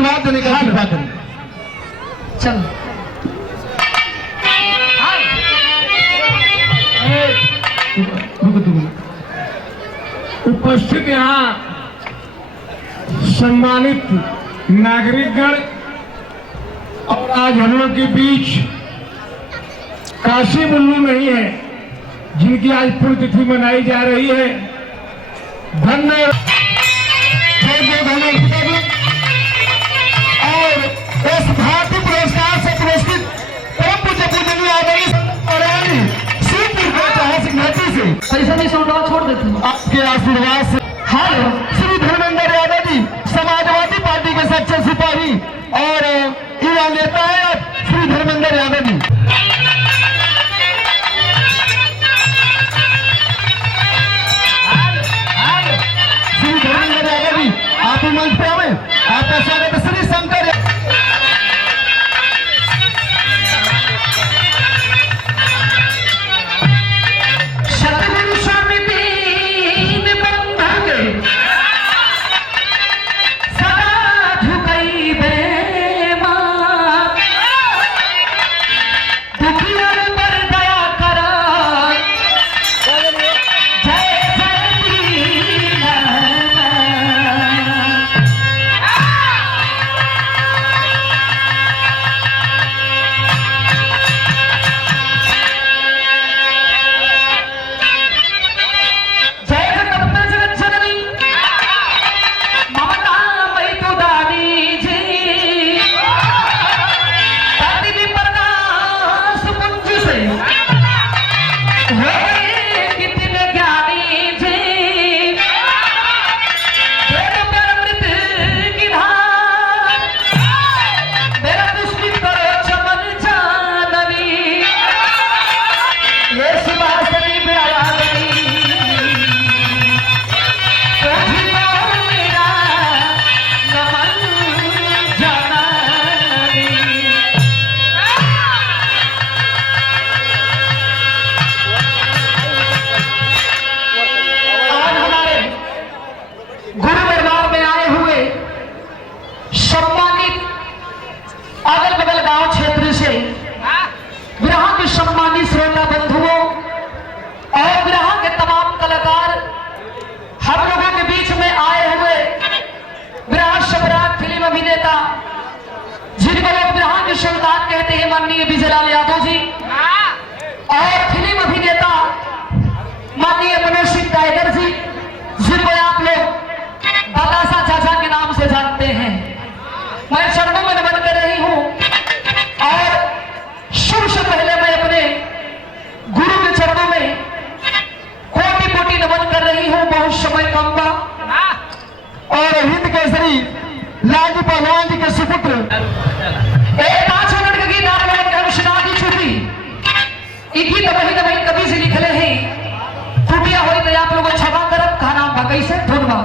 आशीर्वाद देने का कृपा करें। चल उपस्थित यहाँ सम्मानित नागरिकगण और आज हम लोग के बीच काशी बुल्लू नहीं है, जिनकी आज पुण्यतिथि मनाई जा रही है। धन्य और इस भारतीय पुरस्कार से पुरस्कृत परम पूज्य पूजनीय आदरणीय श्री ऐतिहासिक घाटी से पैसा नहीं सौदा छोड़ देते हैं आपके आशीर्वाद से हेलो श्री धर्मेंद्र यादव जी समाजवादी पार्टी के सच्चे सिपाही और युवा नेता है श्री धर्मेंद्र यादव जी। श्री धर्मेंद्र यादव जी आप मंच पे आवे, आपका स्वागत है। श्री शंकर शिवदान कहते हैं माननीय विजयलाल यादव जी और फिल्म अभिनेता माननीय मनोज सिंह टाइगर जी, जिनको आप लोग बालासा चाचा के नाम से जानते हैं। मैं चरणों में नमन कर रही हूं और शुभ से पहले मैं अपने गुरु के चरणों में कोटि कोटि नमन कर रही हूं। बहुत समय कम था और हिंद केसरी लालजी पहलवान जी के सुपुत्र 5 मिनट का गीत आप लोगों ने सुना दी छुट्टी इनकी दबही कभी से लिखले हैं टूटिया हो तो आप लोगों छबा करब का नाम बा कैसे धुनवा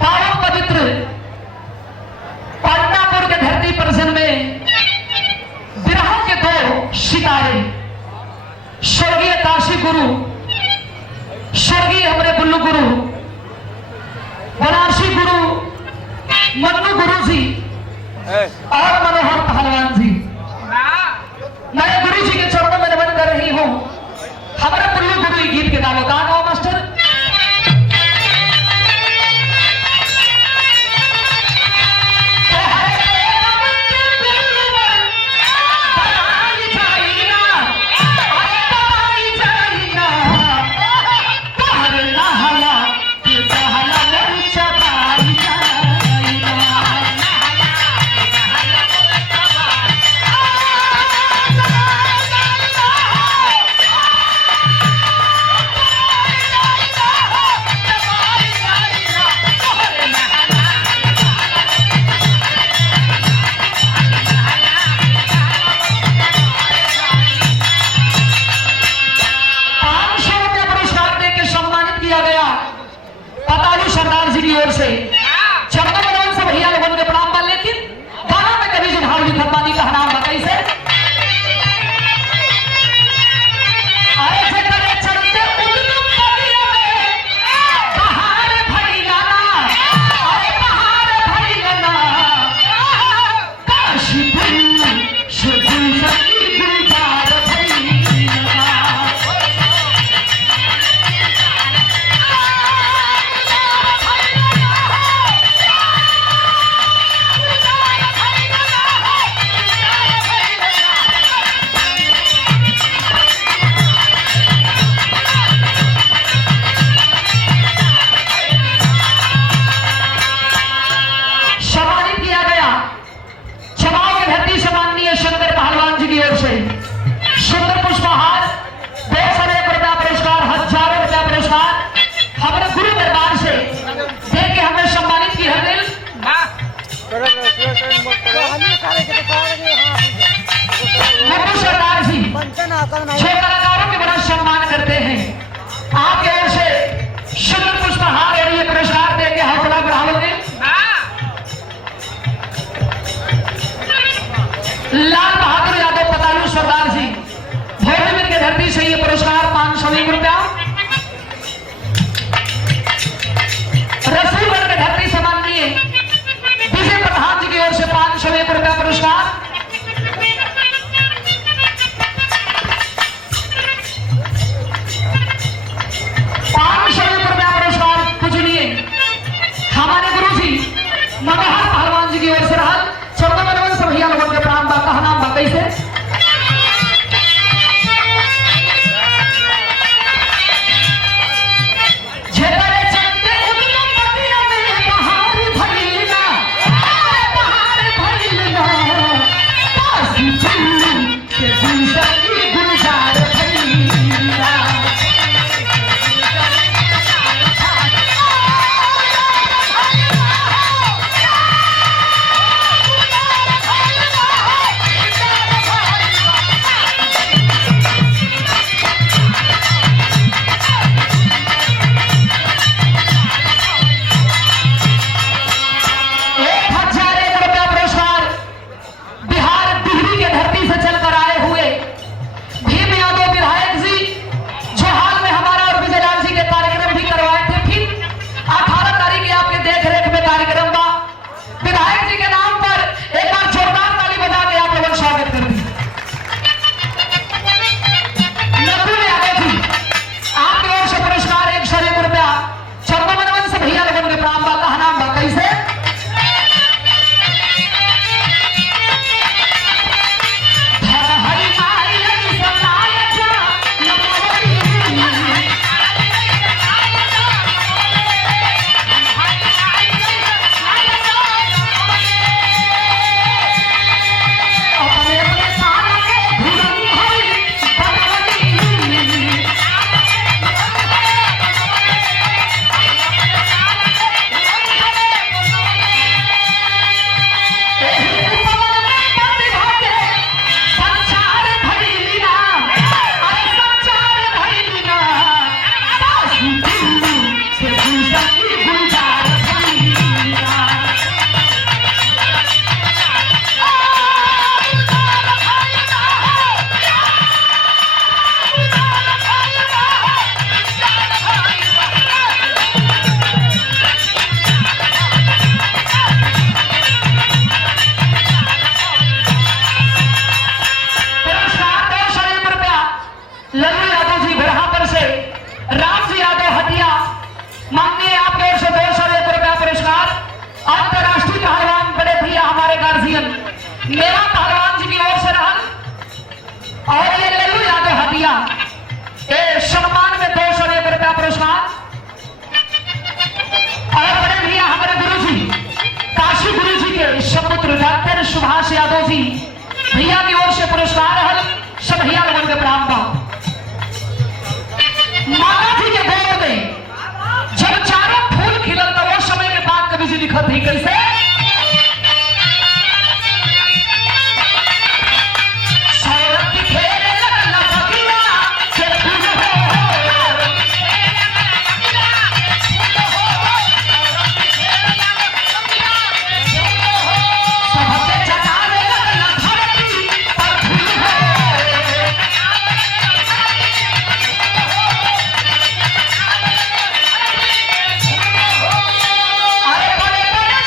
पावन पवित्र पांडापुर के धरती पर जन्मे विरह के 2 सितारे स्वर्गीय काशी गुरु, स्वर्गीय हमारे बुल्लू गुरु, बनारसी गुरु मन्नू गुरु जी और मनोहर पहलवान जी। मैं गुरु जी के चरणों में नमन कर रही हूं। हमारे बुल्लू गुरु गीत के गालो का गाओ मास्टर। मगहर पहलवान जी की ओर से रहल चौदह मनवन से भैया लोगों के प्राण बा कहना बा कैसे जेकरे चलते उदियों मदिया में बहार भइलना काशी चुन्नी के गुलजारी गुलजार भइलना मेरा पहलवान जी की ओर से रहा और ये लल्लू यादव हटिया सम्मान में 200 रुपया पुरस्कार और बड़े भैया हमारे गुरु जी काशी गुरु जी के सपुत्र डॉक्टर सुभाष यादव जी भैया की ओर से पुरस्कार है सब भैया लोगों के प्रणाम बा माता जी के गोद में जब चारों फूल खिलल तो वो समय के बाद कभी जी लिखत ही कैसे अरे बड़े बड़े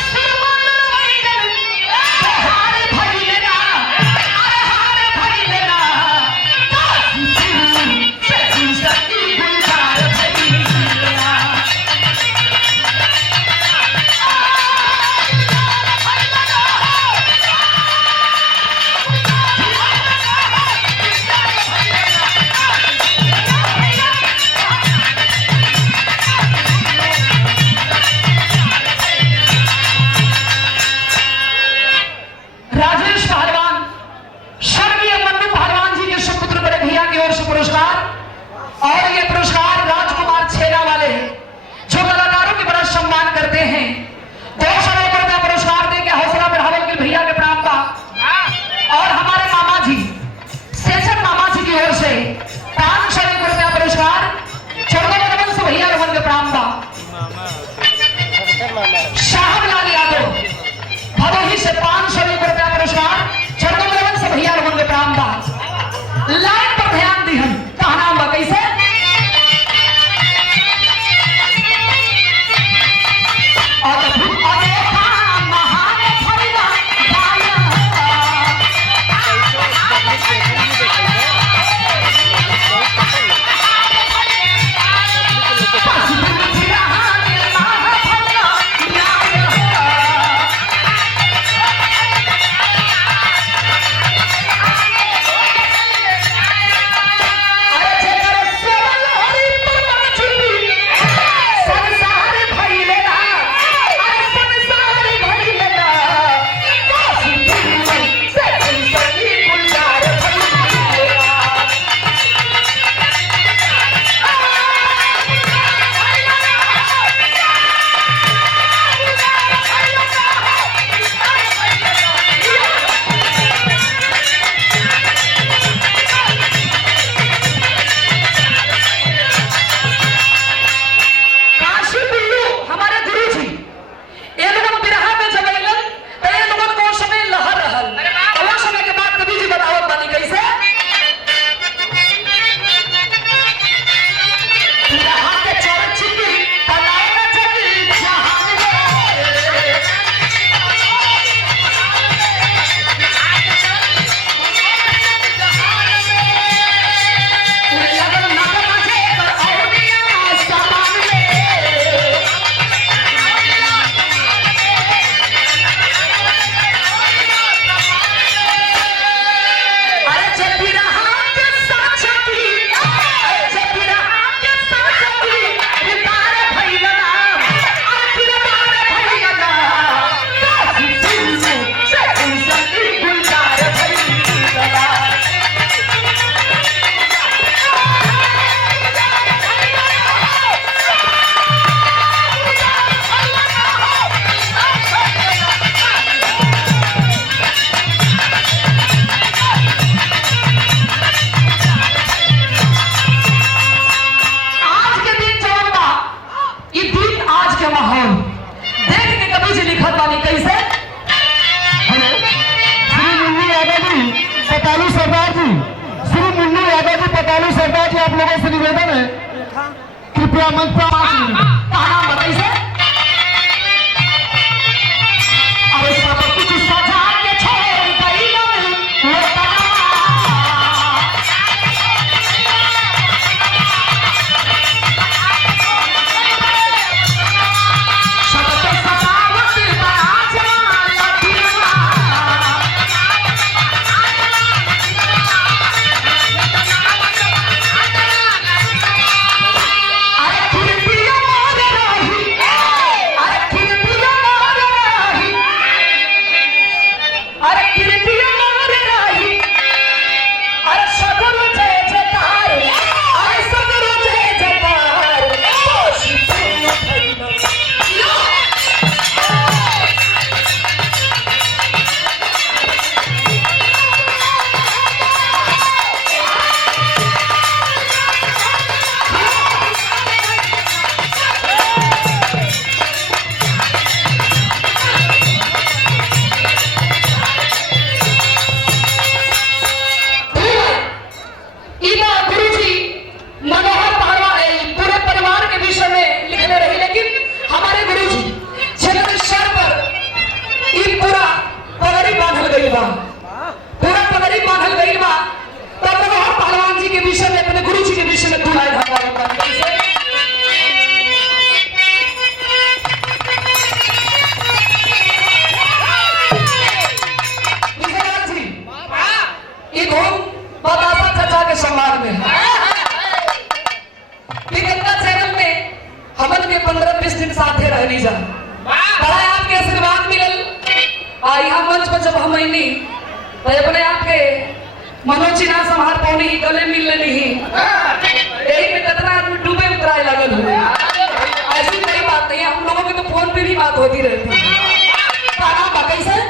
लालू सरदार जी, आप लोगों से निवेदन है, कृपया मंच पर 5 मिनट। ताना बताइए से अरे सब कुछ सजा के छोड़ गई ना वो ताना सबके सजावट बाजा लखीना अरे खिड़कियां मार रही अरे खिड़कियां मार रही अरे खिड़कियां मार रही अरे सदर जय जयकार अरे सदर जय जयकार कोशिश इमा गुरुजी मनोहर पहलवान पूरे परिवार के विषय में लिखने रही, लेकिन हमारे गुरुजी क्षेत्र शहर पर ई पूरा पगड़ी बांधल गई बा, पूरा पगड़ी बांधल गई बा। तब मनोहर पहलवान जी के विषय में, अपने गुरुजी के विषय में दुलाय भगवान ये धूम बतासा चाचा के सम्मान में गंगा चैनल में हमन के 15-20 दिन साथे रहनी जा, बड़ा आपके आशीर्वाद मिलल। और यहाँ मंच पर जब हम आईनी तो अपने आपके मनोजी ना संभाल पौनी ही गले मिलने नहीं, यही में कितना आदमी डूबे उतराए लगल हुए। ऐसी कोई बात नहीं है, हम लोगों की तो फोन पे भी बात होती रहती है। ताना बकई से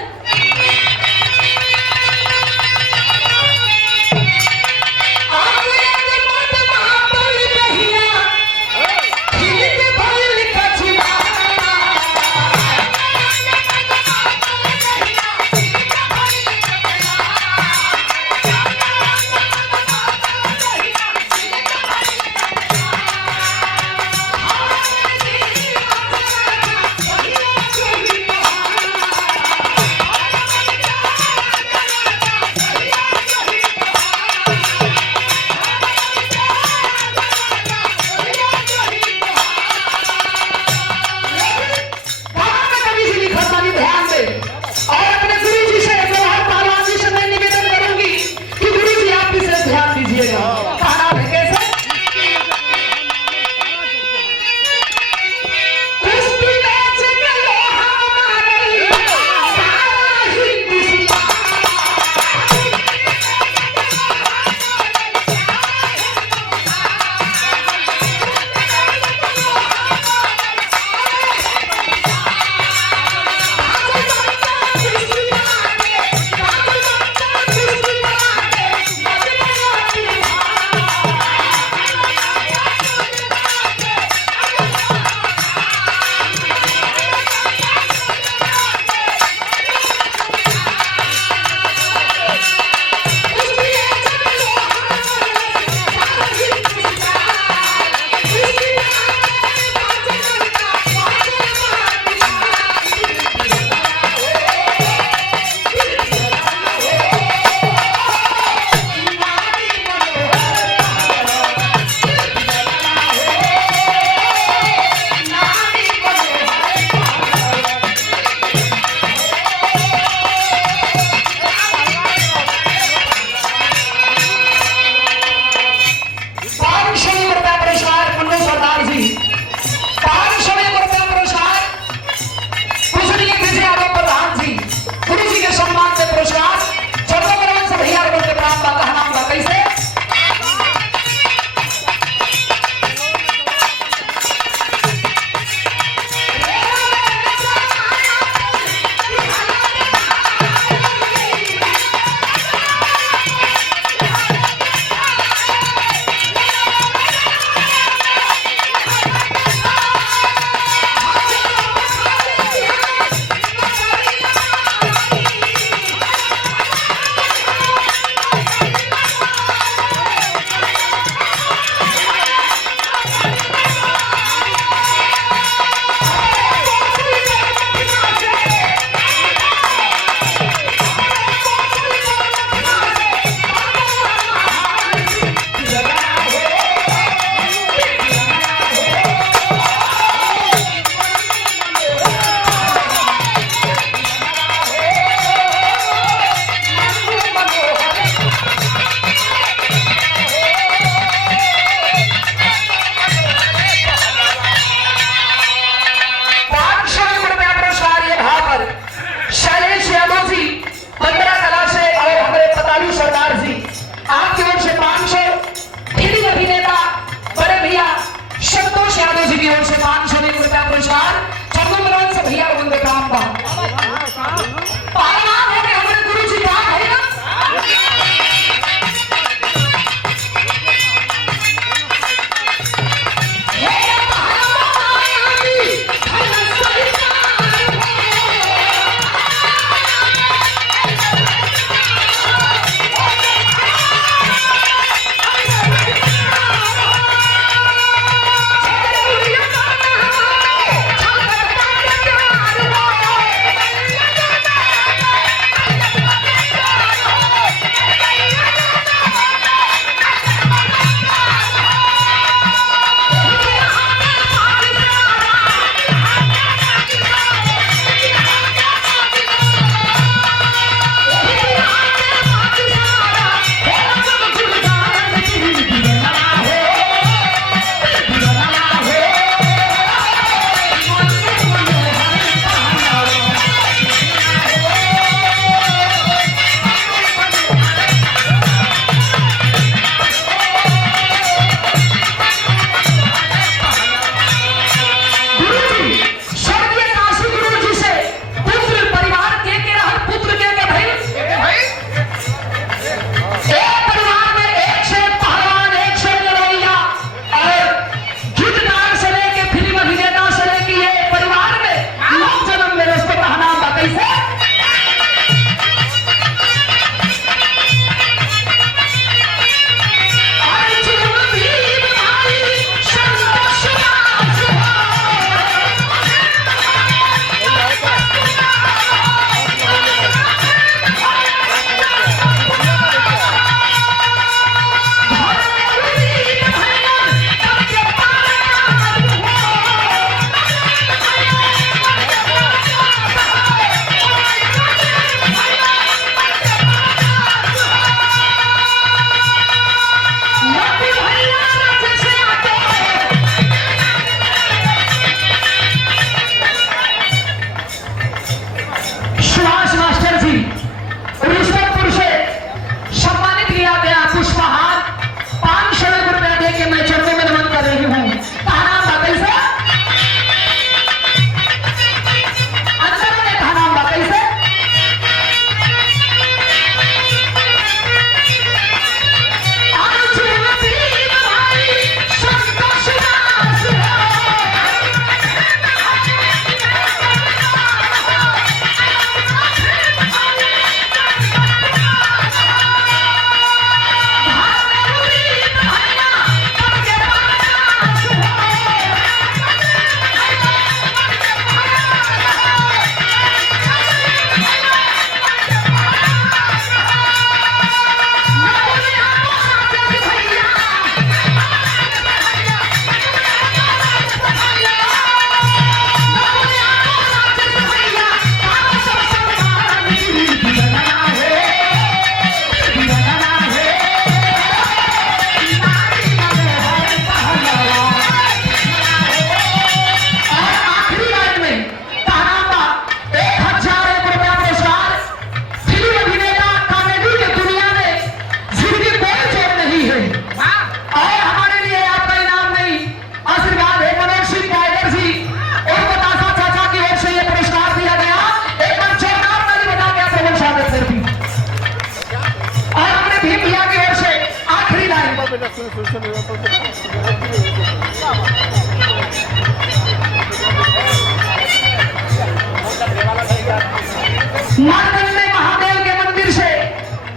मानदंड महादेव के मंदिर से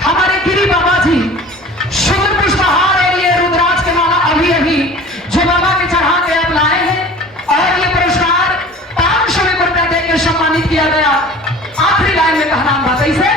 हमारे गिरी बाबा जी शुद्ध पुष्पहार और ये रुद्राक्ष के माला अभी अभी जो बाबा के चढ़ा के आप लाए हैं और ये पुरस्कार 500 रुपया देकर सम्मानित किया गया। आखिरी लाइन में कहना बात ऐसे